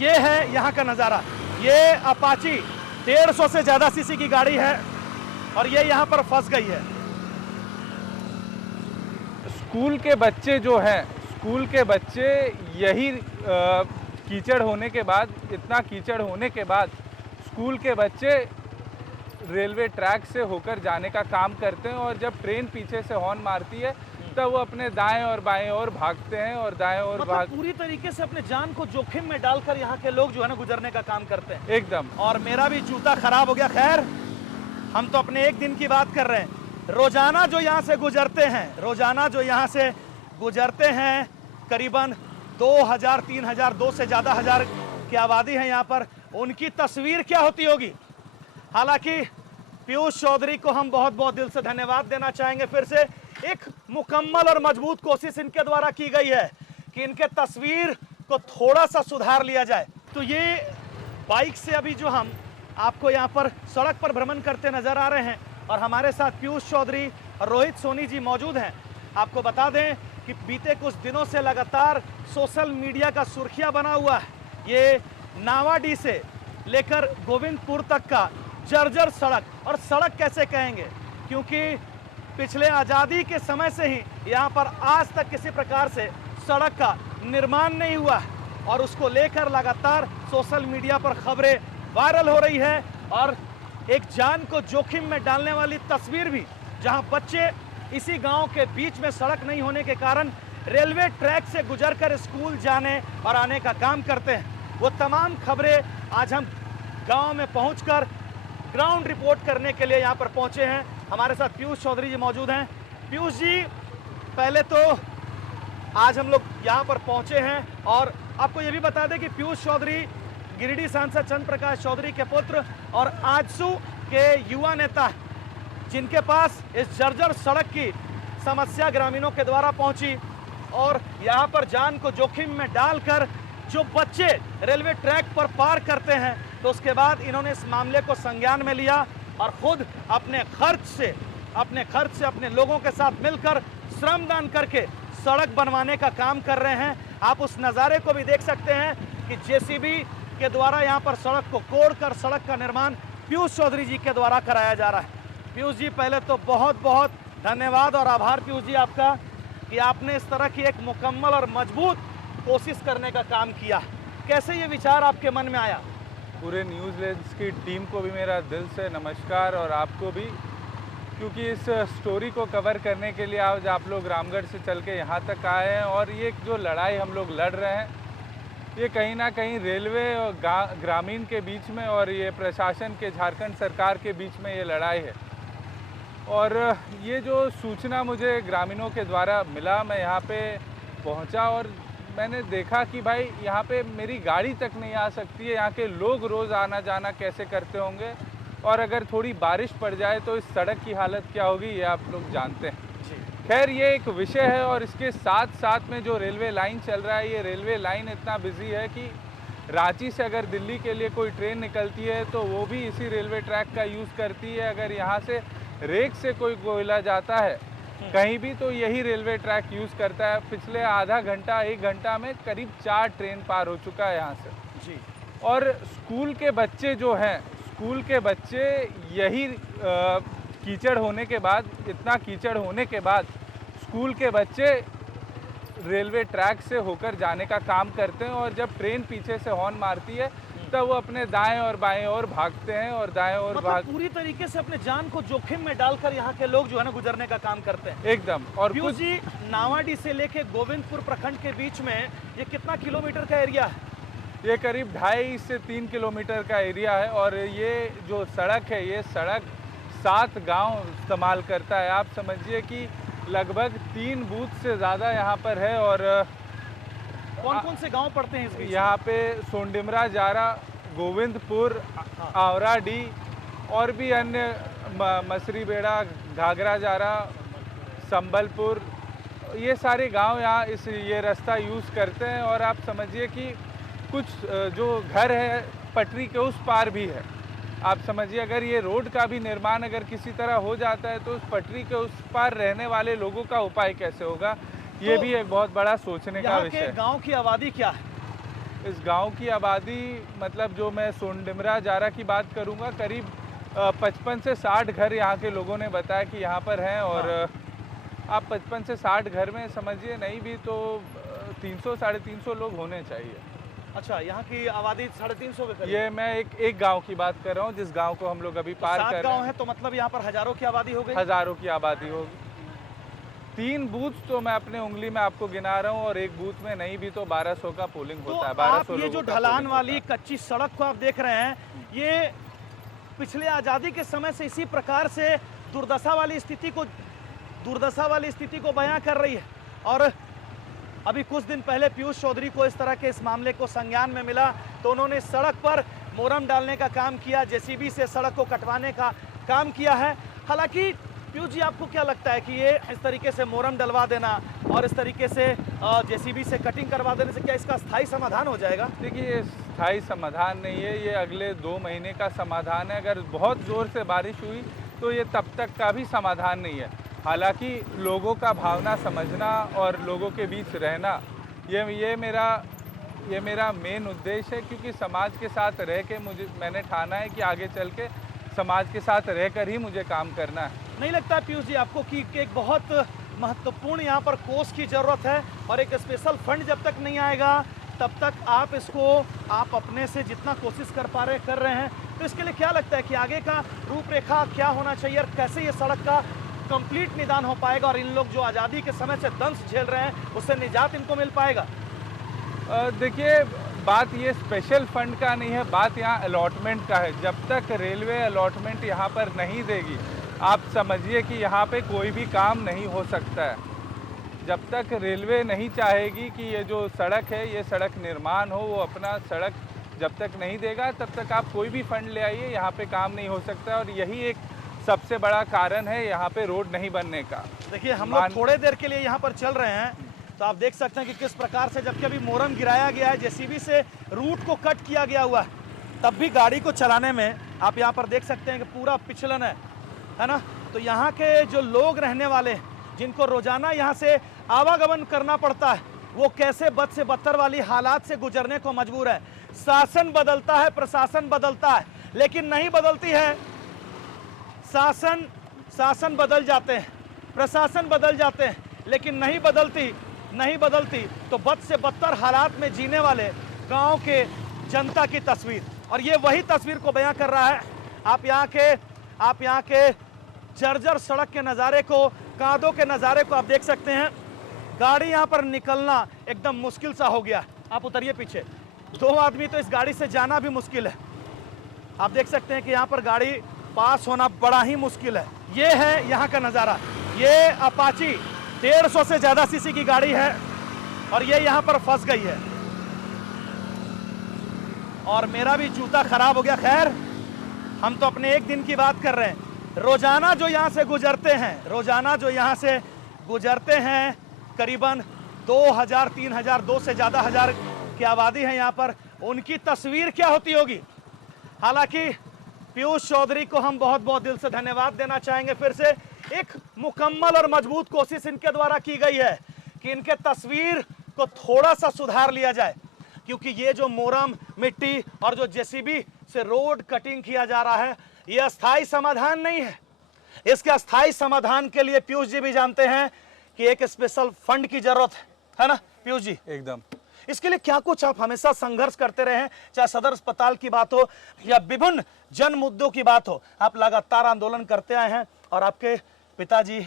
ये है यहाँ का नज़ारा। ये अपाची 150 से ज़्यादा सीसी की गाड़ी है और ये यहाँ पर फंस गई है। स्कूल के बच्चे जो हैं, स्कूल के बच्चे यही कीचड़ होने के बाद, इतना कीचड़ होने के बाद स्कूल के बच्चे रेलवे ट्रैक से होकर जाने का काम करते हैं और जब ट्रेन पीछे से हॉर्न मारती है तब वो अपने दाएं और बाएं ओर भागते हैं और दाएं और मतलब पूरी तरीके से अपने जान को जोखिम में डालकर यहाँ के लोग जो है ना गुजरने का काम करते हैं। एकदम। और मेरा भी जूता खराब हो गया। खैर, हम तो अपने एक दिन की बात कर रहे हैं। रोजाना जो यहाँ से गुजरते हैं, रोजाना जो यहाँ से गुजरते हैं, करीबन 2000, 3000, 2 से ज़्यादा हजार की आबादी है यहाँ पर। उनकी तस्वीर क्या होती होगी। हालांकि पीयूष चौधरी को हम बहुत बहुत दिल से धन्यवाद देना चाहेंगे। फिर से एक मुकम्मल और मजबूत कोशिश इनके द्वारा की गई है कि इनके तस्वीर को थोड़ा सा सुधार लिया जाए। तो ये बाइक से अभी जो हम आपको यहाँ पर सड़क पर भ्रमण करते नजर आ रहे हैं और हमारे साथ पीयूष चौधरी और रोहित सोनी जी मौजूद हैं। आपको बता दें कि बीते कुछ दिनों से लगातार सोशल मीडिया का सुर्खियां बना हुआ है ये नावाडी से लेकर गोविंदपुर तक का जर्जर सड़क। और सड़क कैसे कहेंगे, क्योंकि पिछले आज़ादी के समय से ही यहाँ पर आज तक किसी प्रकार से सड़क का निर्माण नहीं हुआ है और उसको लेकर लगातार सोशल मीडिया पर खबरें वायरल हो रही है। और एक जान को जोखिम में डालने वाली तस्वीर भी, जहां बच्चे इसी गांव के बीच में सड़क नहीं होने के कारण रेलवे ट्रैक से गुजरकर स्कूल जाने और आने का काम करते हैं। वो तमाम खबरें आज हम गांव में पहुंचकर ग्राउंड रिपोर्ट करने के लिए यहाँ पर पहुंचे हैं। हमारे साथ पीयूष चौधरी जी मौजूद हैं। पीयूष जी, पहले तो आज हम लोग यहाँ पर पहुंचे हैं और आपको ये भी बता दें कि पीयूष चौधरी गिरिडीह सांसद चंद्र प्रकाश चौधरी के पुत्र और आजसू के युवा नेता हैं, जिनके पास इस जर्जर सड़क की समस्या ग्रामीणों के द्वारा पहुंची और यहाँ पर जान को जोखिम में डालकर जो बच्चे रेलवे ट्रैक पर पार करते हैं, तो उसके बाद इन्होंने इस मामले को संज्ञान में लिया और खुद अपने खर्च से अपने लोगों के साथ मिलकर श्रमदान करके सड़क बनवाने का काम कर रहे हैं। आप उस नज़ारे को भी देख सकते हैं कि जेसीबी के द्वारा यहाँ पर सड़क को कोड़कर सड़क का निर्माण पीयूष चौधरी जी के द्वारा कराया जा रहा है। पीयूष जी, पहले तो बहुत बहुत धन्यवाद और आभार पीयूष जी आपका कि आपने इस तरह की एक मुकम्मल और मजबूत कोशिश करने का काम किया। कैसे ये विचार आपके मन में आया? पूरे न्यूज़ लेंस की टीम को भी मेरा दिल से नमस्कार और आपको भी, क्योंकि इस स्टोरी को कवर करने के लिए आज आप लोग रामगढ़ से चल के यहाँ तक आए हैं। और ये जो लड़ाई हम लोग लड़ रहे हैं, ये कहीं ना कहीं रेलवे और ग्रामीण के बीच में और ये प्रशासन के, झारखंड सरकार के बीच में ये लड़ाई है। और ये जो सूचना मुझे ग्रामीणों के द्वारा मिला, मैं यहाँ पे पहुँचा और मैंने देखा कि भाई यहाँ पे मेरी गाड़ी तक नहीं आ सकती है। यहाँ के लोग रोज़ आना जाना कैसे करते होंगे और अगर थोड़ी बारिश पड़ जाए तो इस सड़क की हालत क्या होगी, ये आप लोग जानते हैं। खैर, ये एक विषय है। और इसके साथ साथ में जो रेलवे लाइन चल रहा है, ये रेलवे लाइन इतना बिजी है कि रांची से अगर दिल्ली के लिए कोई ट्रेन निकलती है तो वो भी इसी रेलवे ट्रैक का यूज़ करती है। अगर यहाँ से रेक से कोई कोयला जाता है कहीं भी तो यही रेलवे ट्रैक यूज़ करता है। पिछले आधा घंटा 1 घंटा में करीब 4 ट्रेन पार हो चुका है यहाँ से जी। और स्कूल के बच्चे जो हैं, स्कूल के बच्चे यही कीचड़ होने के बाद, इतना कीचड़ होने के बाद स्कूल के बच्चे रेलवे ट्रैक से होकर जाने का काम करते हैं और जब ट्रेन पीछे से हॉर्न मारती है तब वो अपने दाएं और बाएं ओर भागते हैं और दाएं ओर मतलब पूरी तरीके से अपने जान को जोखिम में डालकर यहाँ के लोग जो है ना गुजरने का काम करते हैं। एकदम। और पीयूष जी, नावाडी से लेके गोविंदपुर प्रखंड के बीच में ये कितना किलोमीटर का एरिया है? ये करीब 2.5 से 3 किलोमीटर का एरिया है और ये जो सड़क है, ये सड़क 7 गांव इस्तेमाल करता है। आप समझिए कि लगभग 3 बूथ से ज़्यादा यहाँ पर है। और कौन कौन से गांव पड़ते हैं इस बीच? यहाँ पे सोंडिमरा, जारा, गोविंदपुर, आवराडी और भी अन्य मसरी बेड़ा, घाघरा जारा, संबलपुर, ये सारे गांव यहाँ ये रास्ता यूज़ करते हैं। और आप समझिए कि कुछ जो घर है पटरी के उस पार भी है। आप समझिए अगर ये रोड का भी निर्माण अगर किसी तरह हो जाता है तो उस पटरी के उस पार रहने वाले लोगों का उपाय कैसे होगा, ये भी एक बहुत बड़ा सोचने का विषय है। गांव की आबादी क्या है? इस गांव की आबादी मतलब जो मैं सोनडिमरा जारा की बात करूंगा, करीब 55 से 60 घर यहाँ के लोगों ने बताया कि यहाँ पर हैं। और आप 55 से 60 घर में समझिए, नहीं भी तो 300 350 लोग होने चाहिए। अच्छा, यहाँ की आबादी 350 के करीब। ये मैं एक गांव की बात कर रहा हूँ, जिस गांव को हम लोग अभी पार कर रहे गांव हैं। है तो मतलब यहाँ पर हजारों की आबादी हो गई। हजारों की आबादी होगी। 3 बूथ तो मैं अपने उंगली में आपको गिना रहा हूँ, और एक बूथ में नहीं भी तो 1200 का पोलिंग तो होता है। आप 1200 ये जो लोगों का ढलान पोलिंग वाली होता है। कच्ची सड़क को आप देख रहे हैं, ये पिछले आज़ादी के समय से इसी प्रकार से दुर्दशा वाली स्थिति को बयां कर रही है। और अभी कुछ दिन पहले पीयूष चौधरी को इस तरह के इस मामले को संज्ञान में मिला तो उन्होंने सड़क पर मोरम डालने का काम किया, जेसीबी से सड़क को कटवाने का काम किया है। हालांकि पीयूष जी, आपको क्या लगता है कि ये इस तरीके से मोरम डलवा देना और इस तरीके से जेसीबी से कटिंग करवा देने से क्या इसका स्थायी समाधान हो जाएगा? देखिए, ये स्थायी समाधान नहीं है, ये अगले 2 महीने का समाधान है। अगर बहुत ज़ोर से बारिश हुई तो ये तब तक का भी समाधान नहीं है। हालांकि लोगों का भावना समझना और लोगों के बीच रहना, ये मेरा मेन उद्देश्य है, क्योंकि समाज के साथ रह के मैंने ठाना है कि आगे चल के समाज के साथ रहकर ही मुझे काम करना है। नहीं लगता पीयूष जी आपको कि एक बहुत महत्वपूर्ण यहाँ पर कोष की ज़रूरत है और एक स्पेशल फंड जब तक नहीं आएगा तब तक आप अपने से जितना कोशिश कर रहे हैं, तो इसके लिए क्या लगता है कि आगे का रूपरेखा क्या होना चाहिए और कैसे ये सड़क का कंप्लीट निदान हो पाएगा और इन लोग जो आज़ादी के समय से दंश झेल रहे हैं उससे निजात इनको मिल पाएगा? देखिए, बात ये स्पेशल फंड का नहीं है, बात यहाँ अलॉटमेंट का है। जब तक रेलवे अलॉटमेंट यहाँ पर नहीं देगी, आप समझिए कि यहाँ पे कोई भी काम नहीं हो सकता है। जब तक रेलवे नहीं चाहेगी कि ये जो सड़क है, ये सड़क निर्माण हो, वो अपना सड़क जब तक नहीं देगा तब तक आप कोई भी फंड ले आइए, यहाँ पे काम नहीं हो सकता। और यही एक सबसे बड़ा कारण है यहाँ पे रोड नहीं बनने का। देखिए, हम लोग थोड़े देर के लिए यहाँ पर चल रहे हैं तो आप देख सकते हैं कि किस प्रकार से जबकि अभी मोरम गिराया गया है, जेसीबी से रूट को कट किया गया हुआ है, तब भी गाड़ी को चलाने में आप यहाँ पर देख सकते हैं कि पूरा पिछलन है ना। तो यहाँ के जो लोग रहने वाले हैं, जिनको रोजाना यहाँ से आवागमन करना पड़ता है, वो कैसे बद से बदतर वाली हालात से गुजरने को मजबूर है। शासन बदलता है, प्रशासन बदलता है, लेकिन नहीं बदलती है। शासन बदल जाते हैं, प्रशासन बदल जाते हैं, लेकिन नहीं बदलती तो बद से बदतर हालात में जीने वाले गांव के जनता की तस्वीर, और ये वही तस्वीर को बयां कर रहा है। आप यहाँ के जर्जर सड़क के नज़ारे को, कांदों के नज़ारे को आप देख सकते हैं। गाड़ी यहाँ पर निकलना एकदम मुश्किल सा हो गया। आप उतरिए पीछे, 2 आदमी तो इस गाड़ी से जाना भी मुश्किल है। आप देख सकते हैं कि यहाँ पर गाड़ी पास होना बड़ा ही मुश्किल है। ये है यहाँ का नज़ारा। ये अपाची 150 से ज़्यादा सीसी की गाड़ी है और ये यहाँ पर फंस गई है और मेरा भी जूता खराब हो गया। खैर, हम तो अपने एक दिन की बात कर रहे हैं। रोजाना जो यहाँ से गुजरते हैं करीबन 2000 3000 2 से ज़्यादा हजार की आबादी है यहाँ पर, उनकी तस्वीर क्या होती होगी। हालांकि पीयूष चौधरी को हम बहुत बहुत दिल से धन्यवाद देना चाहेंगे। फिर से एक मुकम्मल और मजबूत कोशिश इनके द्वारा की गई है कि इनके तस्वीर को थोड़ा सा सुधार लिया जाए, क्योंकि ये जो मोरम मिट्टी और जो जेसीबी से रोड कटिंग किया जा रहा है, ये अस्थायी समाधान नहीं है। इसके अस्थायी समाधान के लिए पीयूष जी भी जानते हैं कि एक स्पेशल फंड की जरूरत है ना पीयूष जी? एकदम। इसके लिए क्या कुछ आप हमेशा संघर्ष करते रहे हैं, चाहे सदर अस्पताल की बात हो या विभिन्न जन मुद्दों की बात हो, आप लगातार आंदोलन करते आए हैं। और आपके पिताजी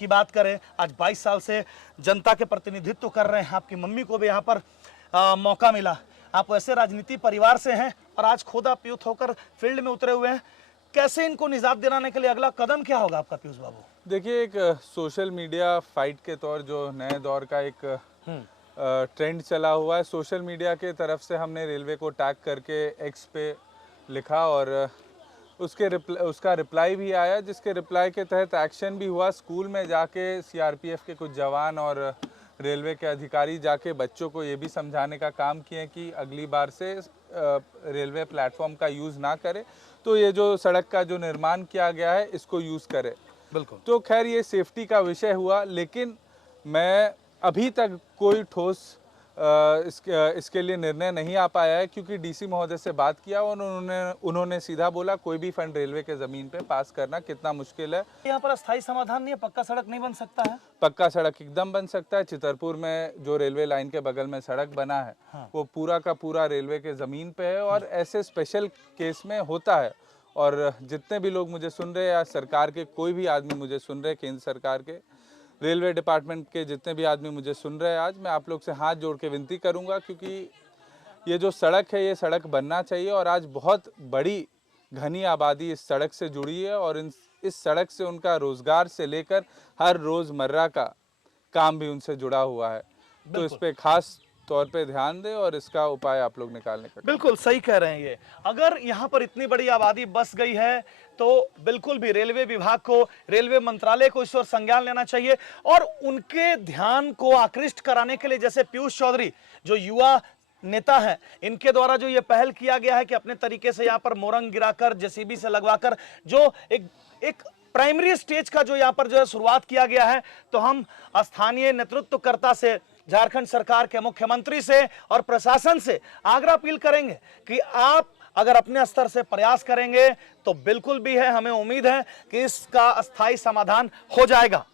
की बात करें, आज 22 साल से जनता के प्रतिनिधित्व कर रहे हैं। आपकी मम्मी को भी यहाँ पर मौका मिला। आप वैसे राजनीति परिवार से हैं और आज खुद आप यूथ होकर फील्ड में उतरे हुए हैं। कैसे इनको निजात दिलाने के लिए अगला कदम क्या होगा आपका पीयूष बाबू? देखिए, एक सोशल मीडिया फाइट के तौर जो नए दौर का एक ट्रेंड चला हुआ है, सोशल मीडिया के तरफ से हमने रेलवे को टैग करके एक्स पे लिखा और उसका रिप्लाई भी आया, जिसके रिप्लाई के तहत एक्शन भी हुआ। स्कूल में जाके सीआरपीएफ के कुछ जवान और रेलवे के अधिकारी जाके बच्चों को ये भी समझाने का काम किए कि अगली बार से रेलवे प्लेटफॉर्म का यूज़ ना करे, तो ये जो सड़क का जो निर्माण किया गया है इसको यूज़ करे। बिल्कुल। तो खैर ये सेफ्टी का विषय हुआ, लेकिन मैं अभी तक कोई ठोस इसके लिए निर्णय नहीं आ पाया है, क्योंकि डीसी महोदय से बात किया और उन्होंने सीधा बोला कोई भी फंड रेलवे के ज़मीन पे पास करना कितना मुश्किल है। यहाँ पर अस्थायी समाधान नहीं है, पक्का सड़क नहीं बन सकता है? पक्का सड़क एकदम बन सकता है। चितरपुर में जो रेलवे लाइन के बगल में सड़क बना है, हाँ। वो पूरा का पूरा रेलवे के ज़मीन पे है और ऐसे स्पेशल केस में होता है। और जितने भी लोग मुझे सुन रहे हैं या सरकार के कोई भी आदमी मुझे सुन रहे हैं, केंद्र सरकार के रेलवे डिपार्टमेंट के जितने भी आदमी मुझे सुन रहे हैं, आज मैं आप लोग से हाथ जोड़ के विनती करूंगा, क्योंकि ये जो सड़क है ये सड़क बनना चाहिए। और आज बहुत बड़ी घनी आबादी इस सड़क से जुड़ी है और इस सड़क से उनका रोजगार से लेकर हर रोजमर्रा का काम भी उनसे जुड़ा हुआ है। तो इस पे खास तौर पे ध्यान दें और इसका उपाय आप लोग निकालने का। बिल्कुल सही कह रहे हैं। ये अगर यहाँ पर इतनी बड़ी आबादी बस गई है तो बिल्कुल भी रेलवे विभाग को, रेलवे मंत्रालय को इस ओर संज्ञान लेना चाहिए और उनके ध्यान को आकृष्ट कराने के लिए, जैसे पीयूष चौधरी जो युवा नेता हैं, इनके द्वारा जो ये पहल किया गया है कि अपने तरीके से यहाँ पर मोरंग गिराकर, जेसीबी से लगवाकर जो एक प्राइमरी स्टेज का जो यहाँ पर जो है शुरुआत किया गया है, तो हम स्थानीय नेतृत्वकर्ता से, झारखंड सरकार के मुख्यमंत्री से और प्रशासन से आग्रह अपील करेंगे कि आप अगर अपने स्तर से प्रयास करेंगे तो बिल्कुल भी है, हमें उम्मीद है कि इसका अस्थायी समाधान हो जाएगा।